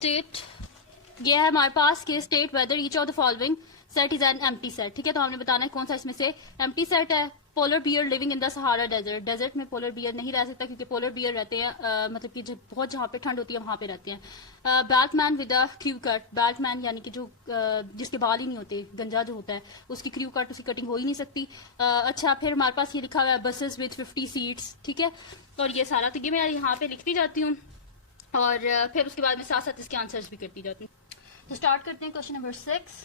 State ये है हमारे पास के state whether each of the following set is an empty set. ठीक है, तो हमने बताना है कौन सा इसमें से एम्प्टी सेट है। Polar bear living in the Sahara desert. Desert में पोलर बियर नहीं रह सकता क्योंकि पोलर बियर रहते हैं मतलब कि बहुत जहाँ पे ठंड होती है वहां पे रहते हैं। Batman with a crew cut. Batman यानी कि जो जिसके बाल ही नहीं होते, गंजा जो होता है उसकी क्रू कट, उसकी कटिंग हो ही नहीं सकती। अच्छा, फिर हमारे पास ये लिखा हुआ है बसेस विद 50 सीट्स। ठीक है, और ये सारा तो ये मैं यहाँ पे लिखती जाती हूँ और फिर उसके बाद में साथ साथ इसके आंसर्स भी करती जाती हूँ। तो स्टार्ट करते हैं क्वेश्चन नंबर 6।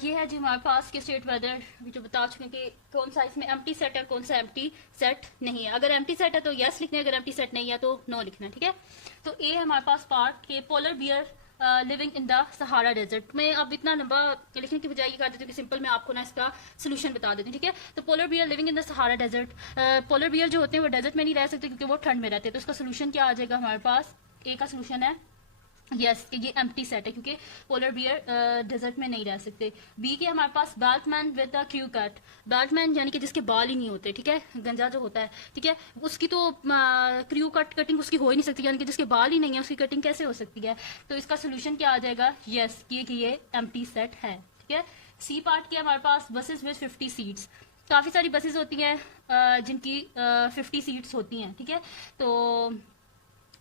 ये है जी हमारे पास के स्टेट वेदर जो बता चुके हैं कि कौन सा इसमें एम्प्टी सेट है, कौन सा एम्प्टी सेट नहीं है। अगर एम्प्टी सेट है तो यस लिखना है, अगर एम्प्टी सेट नहीं है तो नो लिखना है। ठीक है, तो ए है हमारे पास पार्ट के polar bear living in the Sahara desert में। अब इतना लंबा लिखने की बजाय ये कर देती हूँ कि सिंपल मैं आपको ना इसका सोल्यूशन बता देती हूँ। ठीक है, तो polar bear living in the Sahara desert. Polar bear जो होते हैं वो डेजर्ट में नहीं रह सकते क्योंकि वो ठंड में रहते हैं। तो इसका सोल्यूशन क्या आ जाएगा हमारे पास? ए का सोल्यूशन है यस, ये एम्प्टी सेट है क्योंकि पोलर बियर डेजर्ट में नहीं रह सकते। बी के हमारे पास Batman with a crew cut. Batman यानी कि जिसके बाल ही नहीं होते, ठीक है, गंजा जो होता है, ठीक है, उसकी तो क्रू कटिंग उसकी हो ही नहीं सकती, यानी कि जिसके बाल ही नहीं है उसकी कटिंग कैसे हो सकती है। तो इसका सोल्यूशन क्या आ जाएगा? यस, ये एम्प्टी सेट है। ठीक है, सी पार्ट के हमारे पास बसेस विद 50 सीट्स। काफी सारी बसेस होती हैं जिनकी 50 सीट्स होती हैं। ठीक है, तो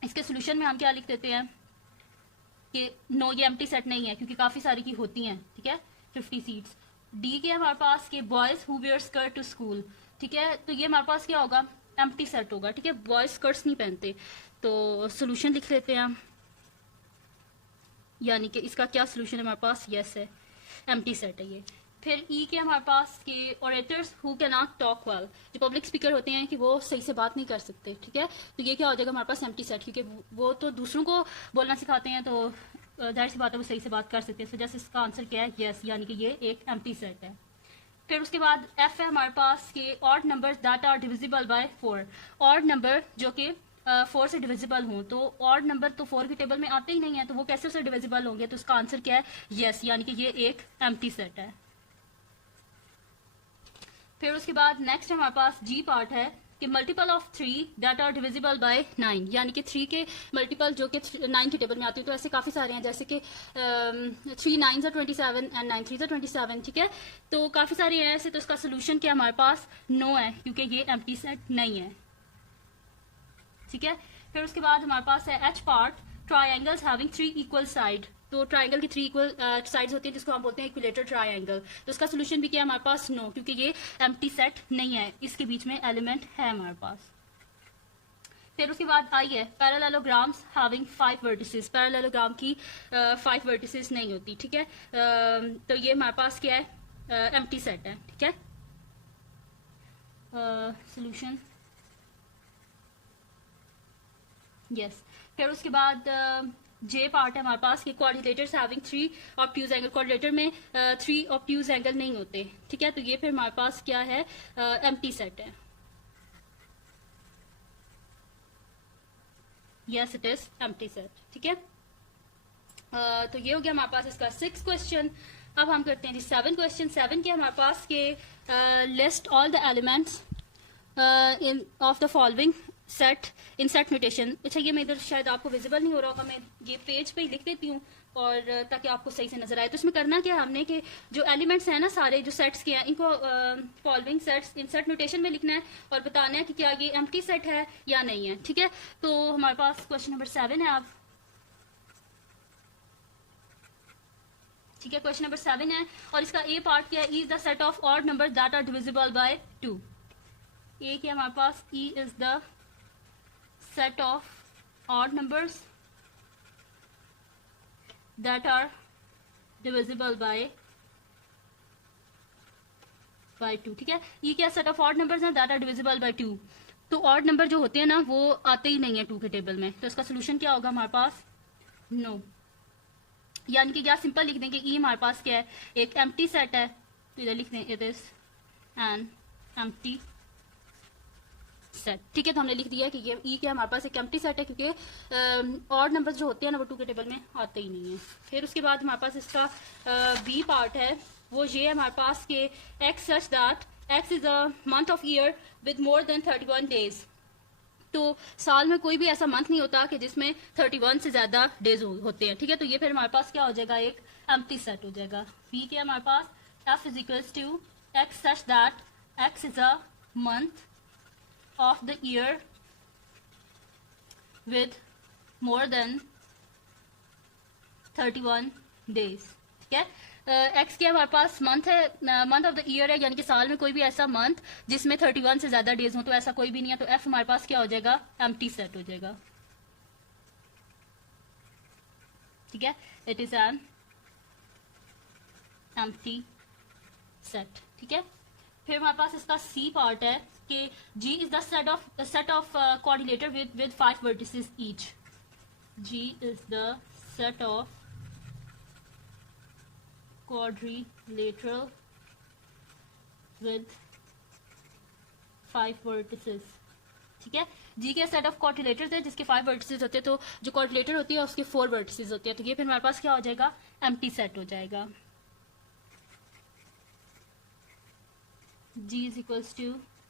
इसके सोल्यूशन में हम क्या लिख देते हैं कि नो, ये एम्प्टी सेट नहीं है क्योंकि काफी सारी की होती हैं। ठीक है, 50 सीट्स। डी के हमारे पास के boys who wear skirt to school. ठीक है, तो ये हमारे पास क्या होगा? एम्प्टी सेट होगा। ठीक है, बॉयज स्कर्ट्स नहीं पहनते, तो सोल्यूशन लिख लेते हैं हम, यानी कि इसका क्या सोल्यूशन है हमारे पास? यस है, एम्प्टी सेट है ये। फिर ई के हमारे पास के orators who can not talk well. जो पब्लिक स्पीकर होते हैं कि वो सही से बात नहीं कर सकते। ठीक है, तो ये क्या हो जाएगा हमारे पास? एम्प्टी सेट, क्योंकि वो तो दूसरों को बोलना सिखाते हैं, तो जाहिर सी बात है वो सही से बात कर सकते हैं। इस वजह से इसका आंसर क्या है? यस, यानी कि ये एक एम्प्टी सेट है। फिर उसके बाद एफ है हमारे पास के odd numbers that are divisible by 4। Odd number जो कि 4 से डिविजिबल हों, तो ऑड नंबर तो 4 की टेबल में आते ही नहीं है, तो वो कैसे उससे डिविजिबल होंगे? तो इसका आंसर क्या है? यस, यानी कि ये एक एम्प्टी सेट है। फिर उसके बाद नेक्स्ट हमारे पास जी पार्ट है कि multiple of 3 that are divisible by 9, यानी कि 3 के मल्टीपल जो कि 9 की टेबल में आती है। तो ऐसे काफी सारे हैं, जैसे कि 3 9s are 27 and 9 3s are 27। ठीक है, तो काफी सारे हैं ऐसे। तो इसका सोल्यूशन क्या हमारे पास? नो है, क्योंकि ये एम्प्टी सेट नहीं है। ठीक है, फिर उसके बाद हमारे पास है H part, triangles having 3 equal side. तो ट्राइंगल की 3 इक्वल साइड्स होती है जिसको हम बोलते हैं इक्विलेटर ट्राइंगल। तो इसका सोल्यूशन भी क्या है हमारे पास? नो, क्योंकि ये एम्प्टी सेट नहीं है, इसके बीच में एलिमेंट है हमारे पास। फिर उसके बाद आई है पैरेललोग्राम्स हैविंग 5 वर्टिसेस। पैरेललोग्राम की 5 वर्टिसेस नहीं होती। ठीक है, तो ये हमारे पास क्या है? एम्प्टी सेट है। ठीक है, सोल्यूशन यस। फिर उसके बाद जे पार्ट है हमारे पास कि quadrilaterals having 3 obtuse angle. Quadrilateral में 3 ऑब्ट्यूज एंगल नहीं होते। ठीक है, तो ये फिर हमारे पास क्या है? एम्प्टी सेट है। Yes, it is empty set. ठीक है, तो ये हो गया हमारे पास इसका 6 क्वेश्चन। अब हम करते हैं जी 7 क्वेश्चन। 7 के हमारे पास के list all the elements in of the following set in set notation. अच्छा, ये मैं इधर शायद आपको विजिबल नहीं हो रहा होगा, मैं ये पेज पे ही लिख देती हूँ और ताकि आपको सही से नजर आए। तो इसमें करना क्या है हमने कि जो एलिमेंट्स हैं ना सारे जो सेट्स के हैं, इनको following sets in set notation में लिखना है और बताना है कि क्या ये एम्प्टी सेट है या नहीं है। ठीक है, तो हमारे पास क्वेश्चन नंबर 7 है। आप ठीक है, क्वेश्चन नंबर 7 है और इसका ए पार्ट क्या है? Is the set of odd number that are divisible by 2। A के हमारे पास E is the set of odd numbers that are divisible by 2। ठीक है, ये क्या सेट ऑफ ऑड नंबर्स हैं? That are divisible by 2। तो ऑड नंबर जो होते हैं ना वो आते ही नहीं है 2 के टेबल में, तो इसका सोल्यूशन क्या होगा हमारे पास? नो, यानी कि क्या सिंपल लिख देंगे ई हमारे पास क्या है? एक एम्प्टी सेट है, तो इधर लिख दें it is an empty set. ठीक है, तो हमने लिख दिया कि ये ई क्या हमारे पास एक एम्प्टी सेट है क्योंकि ऑड नंबर्स जो होते हैं ना वो 2 के टेबल में आते ही नहीं है। फिर उसके बाद हमारे पास इसका बी पार्ट है, वो ये है हमारे पास के x such that X is a month of year with more than 31 days. तो साल में कोई भी ऐसा मंथ नहीं होता कि जिसमें 31 से ज्यादा डेज होते हैं, ठीक है। तो ये फिर हमारे पास क्या हो जाएगा, एक एम्प्टी सेट हो जाएगा। बी क्या हमारे पास, F is equals to X such that X is a month of the year with more than 31 days, ठीक है। एक्स क्या हमारे पास मंथ है, मंथ ऑफ द ईयर है, यानी कि साल में कोई भी ऐसा मंथ जिसमें 31 से ज्यादा डेज हो, तो ऐसा कोई भी नहीं है। तो एफ हमारे पास क्या हो जाएगा, एम्प्टी सेट हो जाएगा, ठीक है। It is an empty set, ठीक है। फिर हमारे पास इसका सी पार्ट है कि G is the set of coordinator with 5 vertices each. G is the set of quadrilateral with 5 vertices, ठीक है। जी के सेट ऑफ क्वाड्रिलेटर्स है जिसके 5 वर्टिसेस होते हैं, तो जो क्वाड्रिलेटर होती है उसके 4 वर्टिसेस होते हैं, तो ये फिर हमारे पास क्या हो जाएगा, एम्प्टी सेट हो जाएगा। जी इज इक्वल्स टू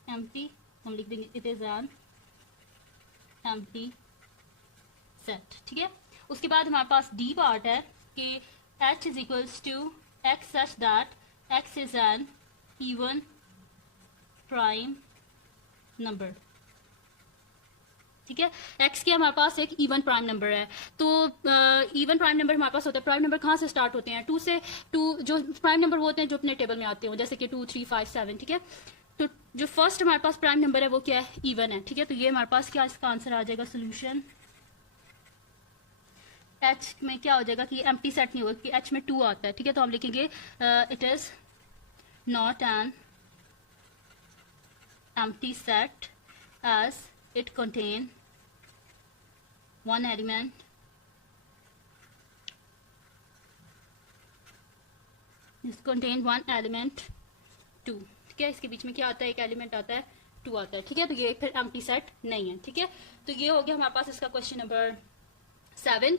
एम्प्टी, हम लिख देंगे it is an empty set, ठीक है। उसके बाद हमारे पास डी पार्ट है कि H is equals to x such that x is an even prime number, ठीक है। x क्या हमारे पास एक इवन प्राइम नंबर है, तो इवन प्राइम नंबर हमारे पास होता है, प्राइम नंबर कहाँ से स्टार्ट होते हैं, 2 से। 2 जो प्राइम नंबर वो होते हैं जो अपने टेबल में आते हो, जैसे कि 2, 3, 5, 7, ठीक है। तो जो फर्स्ट हमारे पास प्राइम नंबर है वो क्या है, इवन है, ठीक है। तो ये हमारे पास क्या इसका आंसर आ जाएगा, सोल्यूशन एच में क्या हो जाएगा कि एम्प्टी सेट नहीं होगा, कि एच में 2 आता है, ठीक है। तो हम लिखेंगे it is not an empty set as it contain 1 element contain 1 element 2, ठीक है। इसके बीच में क्या आता है, एक एलिमेंट आता है, 2 आता है, ठीक है। तो ये फिर एम्प्टी सेट नहीं है, ठीक है। तो ये हो गया हमारे पास इसका क्वेश्चन नंबर 7।